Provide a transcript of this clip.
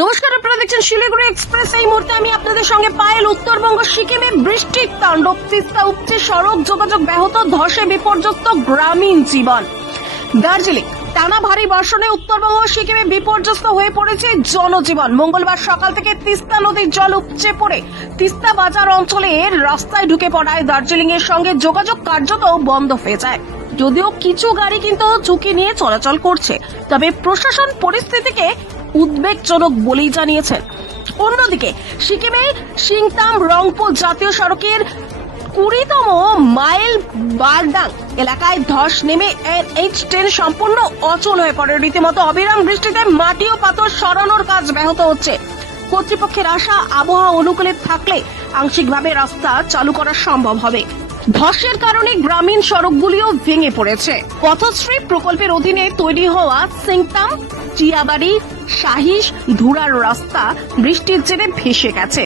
নমস্কার, আপনারা দেখছেন শিলিগুড়ি এক্সপ্রেস। এই মুহূর্তে আমি আপনাদের সঙ্গে পায়েল। উত্তরবঙ্গ সিকিমে বৃষ্টির তাণ্ডব, তিস্তা উপচে সড়ক যোগাযোগ ব্যাহত, ধসে বিপর্যস্ত গ্রামীণ জীবন। দার্জিলিং টানা ভারী বর্ষণে উত্তরবঙ্গ সিকিমে বিপর্যস্ত হয়ে পড়েছে জনজীবন। মঙ্গলবার সকাল থেকে তিস্তা নদীর জল উপচে পড়ে তিস্তা বাজার অঞ্চলে রাস্তায় ঢুকে পড়ায় দার্জিলিং এর সঙ্গে যোগাযোগ কার্যত বন্ধ হয়ে যায়। যদিও কিছু গাড়ি কিন্তু ঝুঁকি নিয়ে চলাচল করছে, তবে প্রশাসন পরিস্থিতিকে উদ্বেগজনক বলেই জানিয়েছেন। অন্যদিকে সিকিমে সিংতাম রংপো জাতীয় সড়কের 20তম মাইল বারডাং এলাকায় ধস নেমে NH10 সম্পূর্ণ অচল হয়ে পড়ে। রীতিমতো অবিরাম বৃষ্টিতে মাটি ও পাথর সরানোর কাজ ব্যাহত হচ্ছে। কর্তৃপক্ষের আশা, আবহাওয়া অনুকূলে থাকলে আংশিকভাবে রাস্তা চালু করা সম্ভব হবে। ধসের কারণে গ্রামীণ সড়কগুলিও ভেঙে পড়েছে। পথশ্রী প্রকল্পের অধীনে তৈরি হওয়া সিংতাম, চিয়াবাড়ি, শাহিশ, ধুরার রাস্তা বৃষ্টির জেরে ভেসে গেছে।